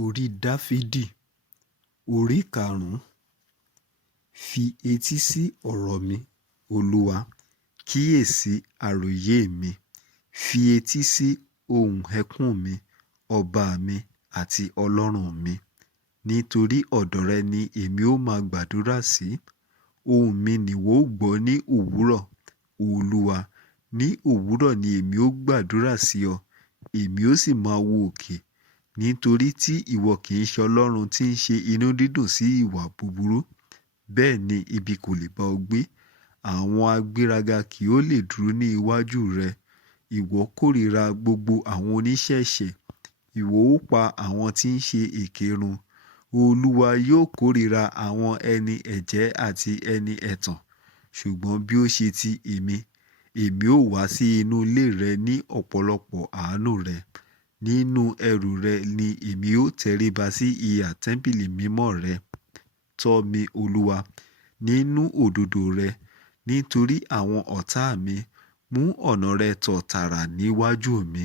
Orí Dáfídì orí karùn-ún. Fi etí sí ọ̀rọ̀ mi, Olúwa, kíyèsí àròyé mi. Fi etí sí ohùn ẹkún mi, ọba mi àti Ọlọ́run mi. Nítorí ọ̀dọ̀ rẹ ni èmi ó máa gbàdúrà sí. Ohùn mi nìwọ ó gbọ́ ní òwúrọ̀. Olúwa, ní òwúrọ̀ ni èmi ó gbàdúrà sí ọ, èmi ó sì máa wo òkè. Nítorí tí ìwọ kì í ṣe Ọlọ́run tí ń ṣe inú dídùn sí ìwà búburú, bẹ́ẹ̀ ni ibi kò lè bá ọ gbé. Àwọn agbéraga kì ó lè dúró ní iwájú rẹ. Ìwọ kórìíra gbogbo àwọn oníṣẹ̀ṣẹ̀. Ìwọ ó pa àwọn tí ń ṣe èké run. Olúwa yóò kórìíra àwọn ẹni ẹ̀jẹ́ àti ẹni ẹ̀tàn. Ṣùgbọ́n bí ó ṣe ti èmi, èmi ó wá sí inú ilé rẹ ní ọ̀pọ̀lọpọ̀ àánú rẹ. Nínú ẹrù rẹ ni èmi ó tẹríba sí ìhà tẹ́ḿpìlì mímọ́ rẹ. Tọ́ mi, Olúwa, nínú òdodo rẹ, nítorí àwọn ọ̀tá mi. Mú ọ̀nà rẹ tọ̀ tààrà níwájú mi.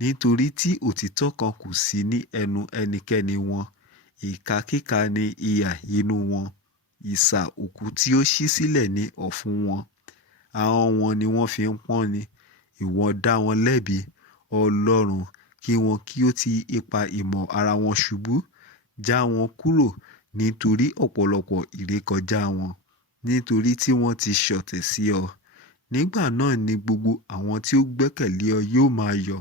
Nítorí tí òtítọ́ kan kò sí ní ẹnu ẹnikẹ́ni wọn. Ìkà kíkà ni ìhà inú wọn. Isà òkú tí ó ṣí sílẹ̀ ní ọ̀fun wọn. Ahọ́n wọn ni wọ́n fi ń pọ́n ni. Ìwọ dá wọn lẹ́bi, Ọlọ́run, kí wọn kí ó ti ipa ìmọ̀ ara wọn ṣubú. Já wọn kúrò nítorí ọ̀pọ̀lọpọ̀ ìrékọjá wọn. Nítorí tí wọ́n ti ṣọ̀tẹ̀ sí ọ. Nígbà náà ni gbogbo àwọn tí ó gbẹ́kẹ̀lé ọ yóò máa yọ̀.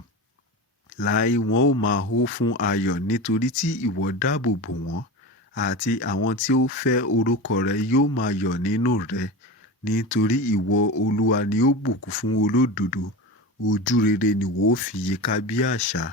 Láé wọn ó máa hó fún ayọ̀ nítorí tí ìwọ dáàbò bò wọ́n. Àti àwọn tí ó fẹ́ orúkọ rẹ yóò máa yọ̀ nínú rẹ. Nítorí ìwọ, Olúwa, ni ó bùkún fún olódodo. Ojú rere ni ìwọ ó fi yíká bí àṣà.